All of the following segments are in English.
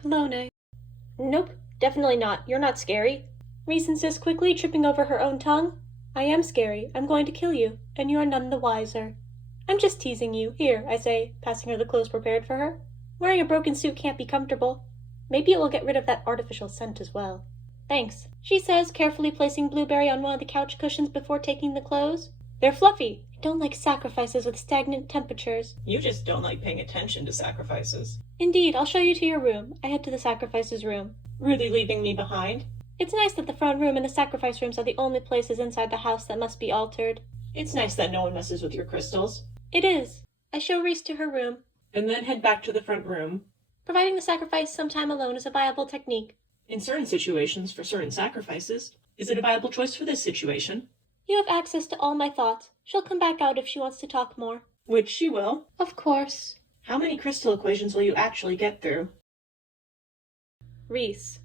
Cologne. Nope, definitely not. You're not scary. Reese insists quickly, tripping over her own tongue. I am scary. I'm going to kill you, and you are none the wiser. I'm just teasing you. Here, I say, passing her the clothes prepared for her. Wearing a broken suit can't be comfortable. Maybe it will get rid of that artificial scent as well. Thanks, she says, carefully placing Blueberry on one of the couch cushions before taking the clothes. They're fluffy. I don't like sacrifices with stagnant temperatures. You just don't like paying attention to sacrifices. Indeed, I'll show you to your room. I head to the sacrifices room. Really leaving me behind? It's nice that the front room and the sacrifice rooms are the only places inside the house that must be altered. It's nice that no one messes with your crystals. It is. I show Reese to her room. And then head back to the front room. Providing the sacrifice some time alone is a viable technique. In certain situations, for certain sacrifices. Is it a viable choice for this situation? You have access to all my thoughts. She'll come back out if she wants to talk more. Which she will. Of course. How many crystal equations will you actually get through? Reese.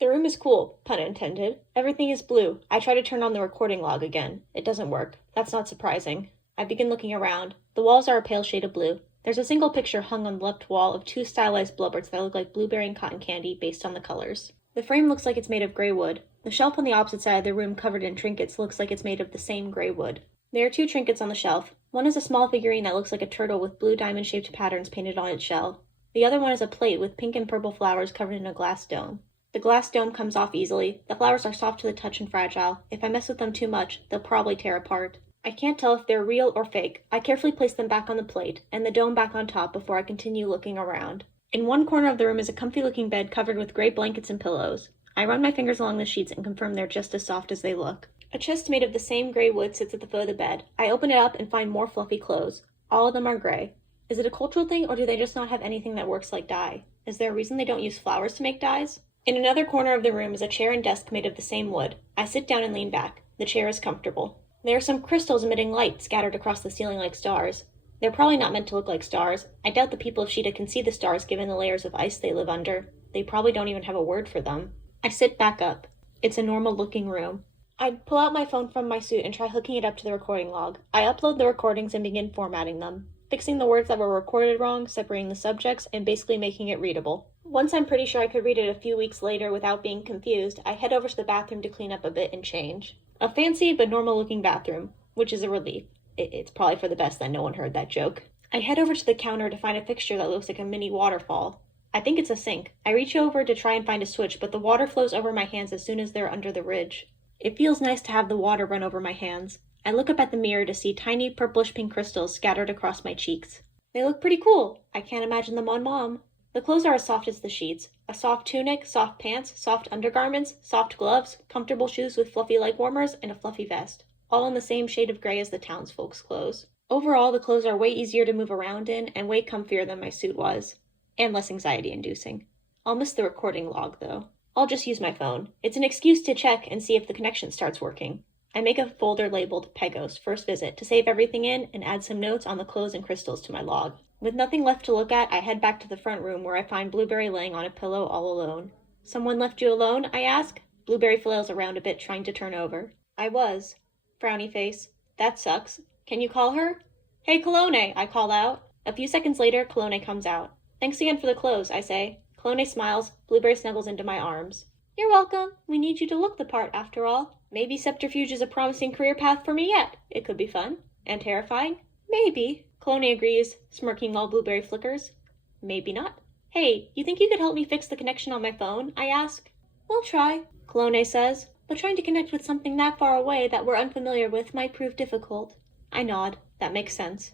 The room is cool, pun intended. Everything is blue. I try to turn on the recording log again. It doesn't work. That's not surprising. I begin looking around. The walls are a pale shade of blue. There's a single picture hung on the left wall of two stylized blubberts that look like blueberry and cotton candy based on the colors. The frame looks like it's made of gray wood. The shelf on the opposite side of the room covered in trinkets looks like it's made of the same gray wood. There are two trinkets on the shelf. One is a small figurine that looks like a turtle with blue diamond-shaped patterns painted on its shell. The other one is a plate with pink and purple flowers covered in a glass dome. The glass dome comes off easily. The flowers are soft to the touch and fragile. If I mess with them too much, they'll probably tear apart. I can't tell if they're real or fake. I carefully place them back on the plate, and the dome back on top before I continue looking around. In one corner of the room is a comfy-looking bed covered with gray blankets and pillows. I run my fingers along the sheets and confirm they're just as soft as they look. A chest made of the same gray wood sits at the foot of the bed. I open it up and find more fluffy clothes. All of them are gray. Is it a cultural thing, or do they just not have anything that works like dye? Is there a reason they don't use flowers to make dyes? In another corner of the room is a chair and desk made of the same wood. I sit down and lean back. The chair is comfortable. There are some crystals emitting light scattered across the ceiling like stars. They're probably not meant to look like stars. I doubt the people of Sheeta can see the stars given the layers of ice they live under. They probably don't even have a word for them. I sit back up. It's a normal-looking room. I pull out my phone from my suit and try hooking it up to the recording log. I upload the recordings and begin formatting them, fixing the words that were recorded wrong, separating the subjects, and basically making it readable. Once I'm pretty sure I could read it a few weeks later without being confused, I head over to the bathroom to clean up a bit and change. A fancy but normal-looking bathroom, which is a relief. It's probably for the best that no one heard that joke. I head over to the counter to find a fixture that looks like a mini waterfall. I think it's a sink. I reach over to try and find a switch, but the water flows over my hands as soon as they're under the ridge. It feels nice to have the water run over my hands. I look up at the mirror to see tiny purplish-pink crystals scattered across my cheeks. They look pretty cool. I can't imagine them on Mom. The clothes are as soft as the sheets. A soft tunic, soft pants, soft undergarments, soft gloves, comfortable shoes with fluffy leg warmers, and a fluffy vest. All in the same shade of gray as the townsfolk's clothes. Overall, the clothes are way easier to move around in and way comfier than my suit was. And less anxiety-inducing. I'll miss the recording log, though. I'll just use my phone. It's an excuse to check and see if the connection starts working. I make a folder labeled Pagos, first visit, to save everything in and add some notes on the clothes and crystals to my log. With nothing left to look at, I head back to the front room where I find Blueberry laying on a pillow all alone. Someone left you alone? I ask. Blueberry flails around a bit, trying to turn over. I was. Frowny face. That sucks. Can you call her? Hey, Cologne, I call out. A few seconds later, Cologne comes out. Thanks again for the clothes, I say. Cologne smiles. Blueberry snuggles into my arms. You're welcome. We need you to look the part, after all. Maybe subterfuge is a promising career path for me yet. It could be fun. And terrifying. Maybe. Cologne agrees, smirking while Blueberry flickers. Maybe not. Hey, you think you could help me fix the connection on my phone? I ask. We'll try, Cologne says. But trying to connect with something that far away that we're unfamiliar with might prove difficult. I nod. That makes sense.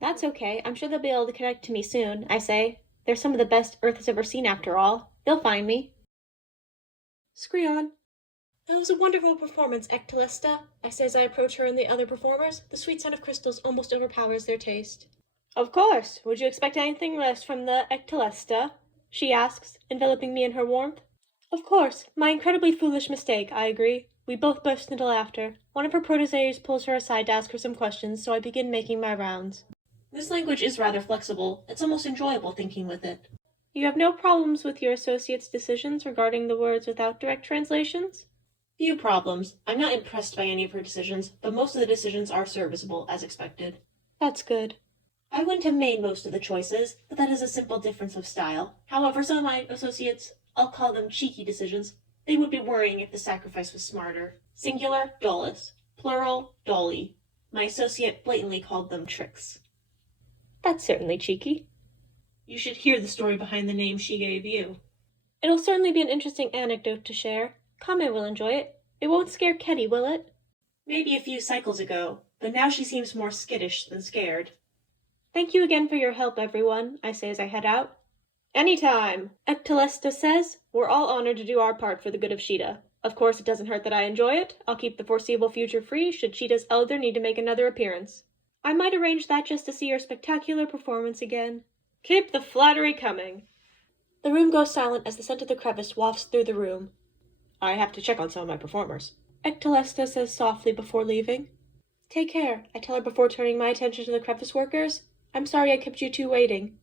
That's okay. I'm sure they'll be able to connect to me soon, I say. They're some of the best Earth has ever seen after all. They'll find me. Screon. That was a wonderful performance, Ectelesta, I say as I approach her and the other performers. The sweet scent of crystals almost overpowers their taste. Of course. Would you expect anything less from the Ectelesta? She asks, enveloping me in her warmth. Of course. My incredibly foolish mistake, I agree. We both burst into laughter. One of her protégés pulls her aside to ask her some questions, so I begin making my rounds. This language is rather flexible. It's almost enjoyable thinking with it. You have no problems with your associate's decisions regarding the words without direct translations? Few problems. I'm not impressed by any of her decisions, but most of the decisions are serviceable, as expected. That's good. I wouldn't have made most of the choices, but that is a simple difference of style. However, some of my associates, I'll call them cheeky decisions, they would be worrying if the sacrifice was smarter. Singular, dolus. Plural, dolly. My associate blatantly called them tricks. That's certainly cheeky. You should hear the story behind the name she gave you. It'll certainly be an interesting anecdote to share. Kame will enjoy it. It won't scare Ketty, will it? Maybe a few cycles ago, but now she seems more skittish than scared. Thank you again for your help, everyone, I say as I head out. Anytime, Ectelesta says. We're all honored to do our part for the good of Sheeta. Of course, it doesn't hurt that I enjoy it. I'll keep the foreseeable future free should Sheeta's elder need to make another appearance. I might arrange that just to see your spectacular performance again. Keep the flattery coming. The room goes silent as the scent of the crevice wafts through the room. I have to check on some of my performers, Ectelesta says softly before leaving. Take care, I tell her before turning my attention to the crevice workers. I'm sorry I kept you two waiting.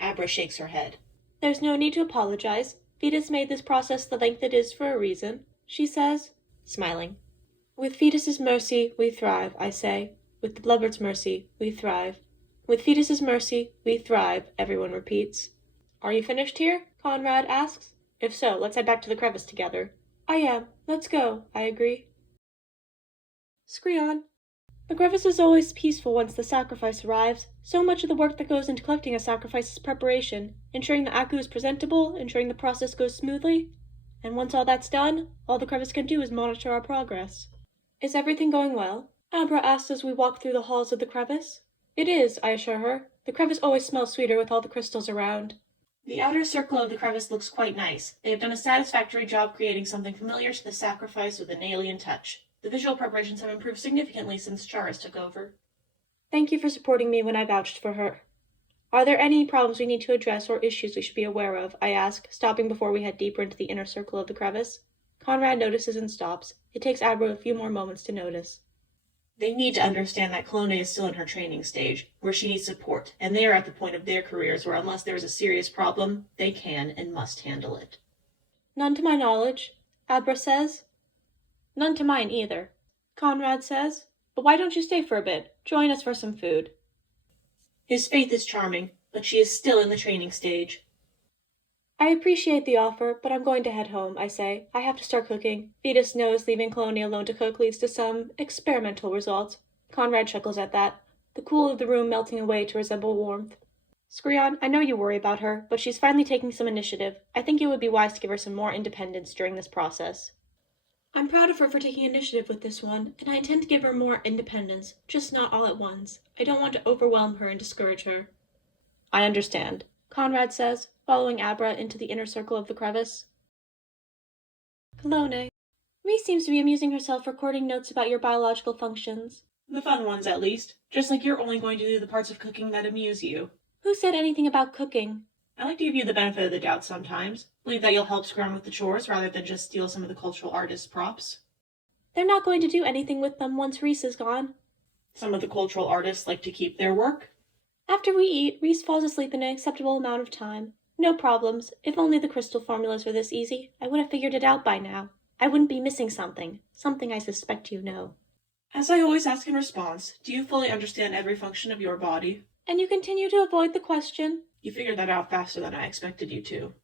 Abra shakes her head. There's no need to apologize. Fetus made this process the length it is for a reason, she says, smiling. With Fetus's mercy, we thrive, I say. With the Blubbert's mercy, we thrive. With Fetus's mercy, we thrive, everyone repeats. Are you finished here? Conrad asks. If so, let's head back to the crevice together. I am. Let's go, I agree. Screon. The crevice is always peaceful once the sacrifice arrives. So much of the work that goes into collecting a sacrifice is preparation, ensuring the Aku is presentable, ensuring the process goes smoothly. And once all that's done, all the crevice can do is monitor our progress. Is everything going well? Abra asks as we walk through the halls of the crevice. It is, I assure her. The crevice always smells sweeter with all the crystals around. The outer circle of the crevice looks quite nice. They have done a satisfactory job creating something familiar to the sacrifice with an alien touch. The visual preparations have improved significantly since Charis took over. Thank you for supporting me when I vouched for her. Are there any problems we need to address or issues we should be aware of? I ask, stopping before we head deeper into the inner circle of the crevice. Conrad notices and stops. It takes Abra a few more moments to notice. They need to understand that Clone is still in her training stage, where she needs support, and they are at the point of their careers where unless there is a serious problem, they can and must handle it. None to my knowledge, Abra says. None to mine either, Conrad says. But why don't you stay for a bit? Join us for some food. His faith is charming, but she is still in the training stage. I appreciate the offer, but I'm going to head home, I say. I have to start cooking. Fetus knows leaving Colonia alone to cook leads to some experimental results. Conrad chuckles at that, the cool of the room melting away to resemble warmth. Screon, I know you worry about her, but she's finally taking some initiative. I think it would be wise to give her some more independence during this process. I'm proud of her for taking initiative with this one, and I intend to give her more independence, just not all at once. I don't want to overwhelm her and discourage her. I understand, Conrad says, following Abra into the inner circle of the crevice. Cologne. Reese seems to be amusing herself recording notes about your biological functions. The fun ones, at least. Just like you're only going to do the parts of cooking that amuse you. Who said anything about cooking? I like to give you the benefit of the doubt sometimes. Believe that you'll help Scrum with the chores rather than just steal some of the cultural artist props. They're not going to do anything with them once Reese is gone. Some of the cultural artists like to keep their work. After we eat, Reese falls asleep in an acceptable amount of time. No problems. If only the crystal formulas were this easy, I would have figured it out by now. I wouldn't be missing something. Something I suspect you know. As I always ask in response, do you fully understand every function of your body? And you continue to avoid the question? You figured that out faster than I expected you to.